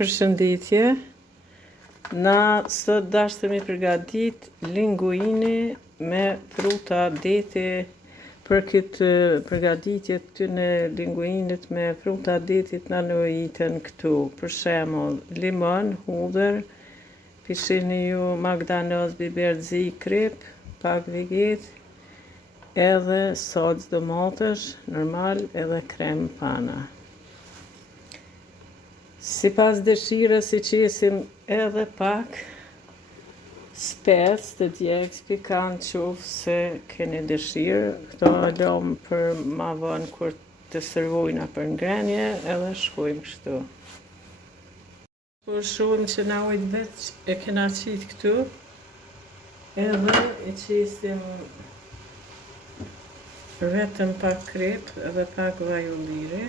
Përshëndetje. Na sot dashëm i përgatit linguini me fruta deti. Për këtë përgatitje këtyne linguinit me fruta detit na nevojiten këtu. Për shembull, limon, hudhër, pishini ju magdanoz, biberzi, krip, pak veget, edhe salcë domatesh, normal, edhe krem pana. Si pas dëshirës i qesim edhe pak spec të djegës pikant qoftë se keni dëshirë. Këto lëm për ma vonë kur të servojna për ngrenje edhe shkojmë kështu. Po shohim që na ujt veç e kena qit këtu edhe i qesim vetëm pak krip edhe pak vaj ulliri.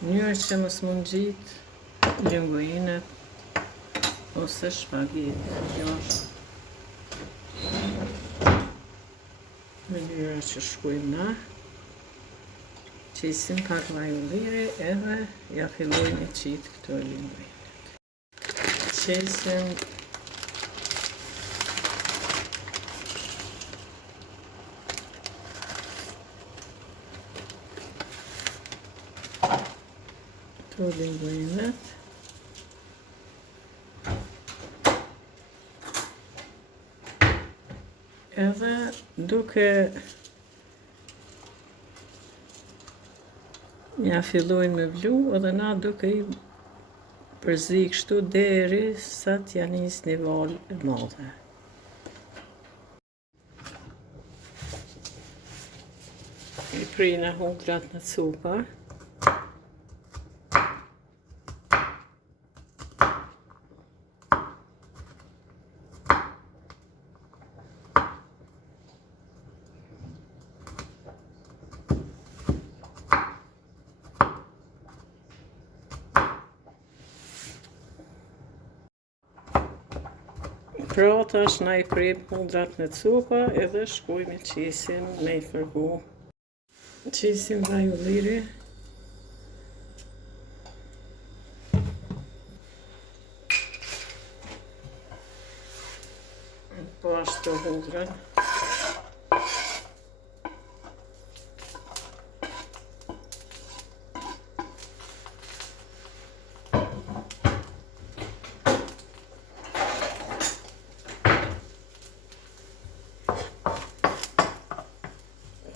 Njërë që mos mund gjitë linguinët ose shpageti. Kjo është mënyra që shkojmë na. Qesim pak vaj ulliri edhe ja fillojmë i qitë këto linguinët. Qesim këto linguinët. Edhe duke ja fillojnë me vlu edhe na duke i përzi kështu deri sa t'ja nis një val e madhe. I prina hudrat në cupa. Pra tash na i prem hudrat në cupa edhe shkojmë i qesim me i fërgu. Qesim vaj ulliri. Po ashtu hudrat.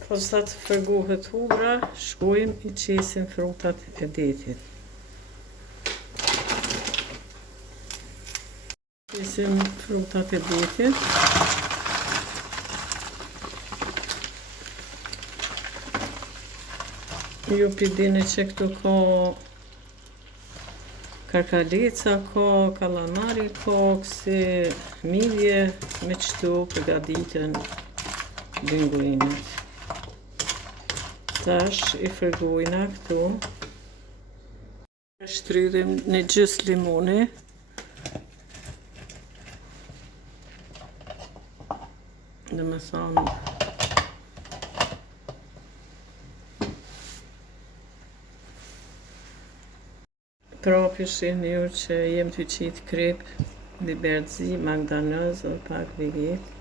Po sa të fërgohet hudra, shkojmë i qesim frutat e detit. Qesim frutat e detit. Ju pidini që këtu ka karkaleca, ka kalamari, ka kësi midje me qëtu përgatiten linguinët. Tash i fërgojna këtu. Shtrydhim një gjys limoni. Dhe me thonë pra pishini ju që jem të qitë krip, biberzi, magdanoz dhe pak veget.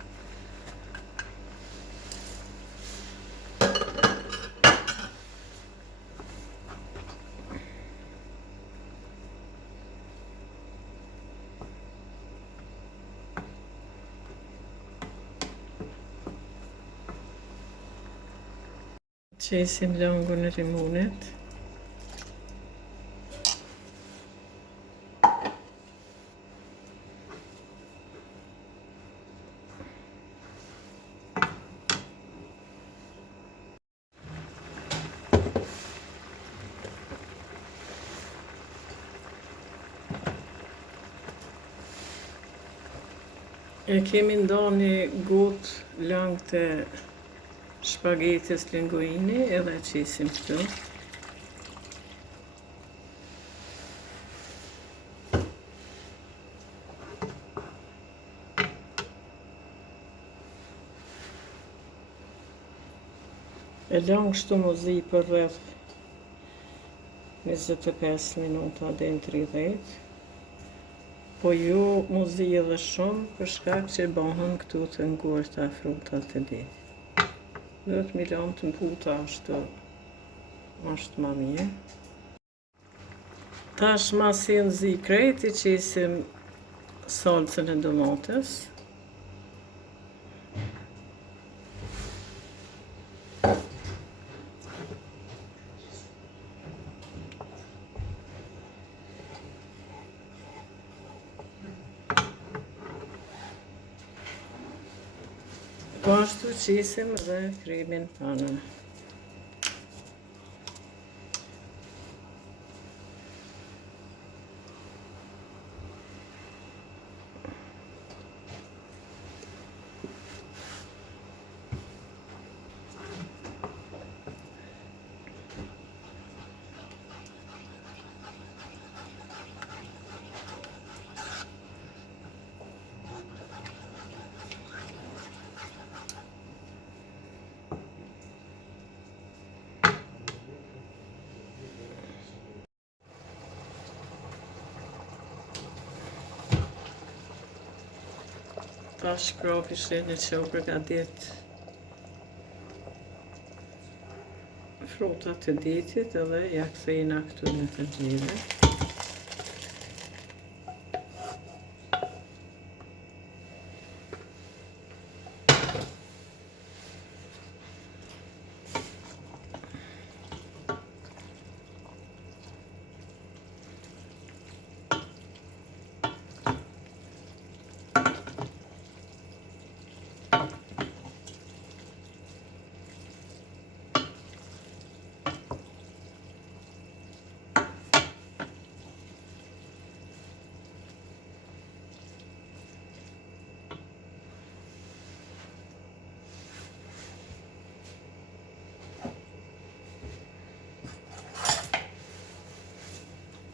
Qesim langun e limonit. E kemi nda një gotë lang të shpagetis linguini edhe qesim këtu. E lang shtu mu zi për rreth 25 minuta dhe në 30. Po ju mu zi edhe shumë për shkak që bëhen këtu të ngurta frutat të ditë. 10 milion të mputa është ma mirë. Tash masi nzi krejt i qisim salcën e domates. Po ashtu qisim dhe krimin panë. Tash propi shenjë që u përgatit frutat të ditit edhe ja kthejna këtu në të gjire.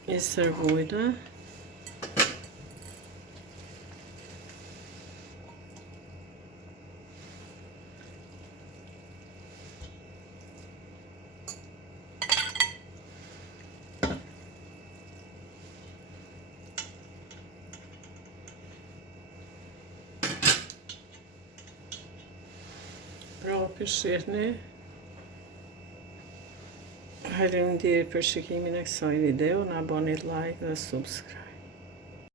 I servojna. Propi shihni. Faleminderit për shikimin e kësaj video, na bani like dhe subscribe.